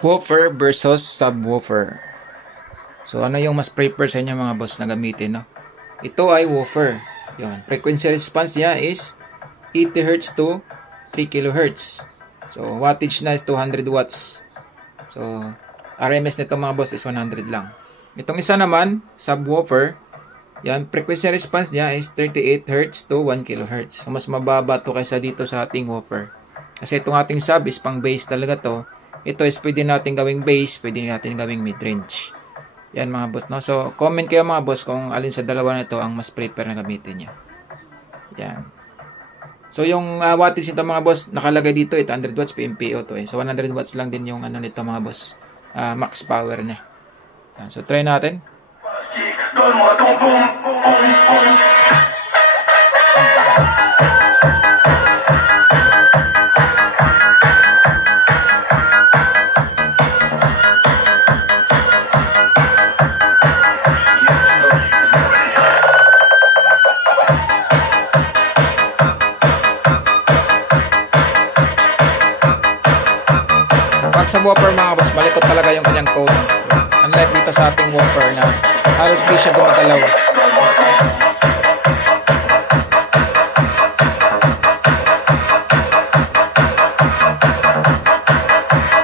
Woofer versus subwoofer. So ano yung mas prefer sa inyo mga boss na gamitin, no? Ito ay woofer. Yun. Frequency response niya is 80 Hz to 3 kHz. So wattage na is 200 watts. So RMS nito mga boss is 100 lang. Itong isa naman, subwoofer, yan, frequency response niya is 38 Hz to 1 kHz. So mas mababa to kaysa dito sa ating woofer. Kasi itong ating sub is pang bass talaga to. Ito is pwede natin gawing bass, pwede natin gawing mid-range. Yan mga boss, no? So comment kayo mga boss kung alin sa dalawa na ito ang mas prefer na gamitin niya. Yan. So yung wattage nito mga boss, nakalagay dito 800 watts PMPO to eh. So 100 watts lang din yung ano nito mga boss. Max power niya. Yan. So try natin. Pag sa woofer mga boss, malikot talaga yung kanyang cone. So, unlike dito sa ating woofer na halos di siya gumagalaw.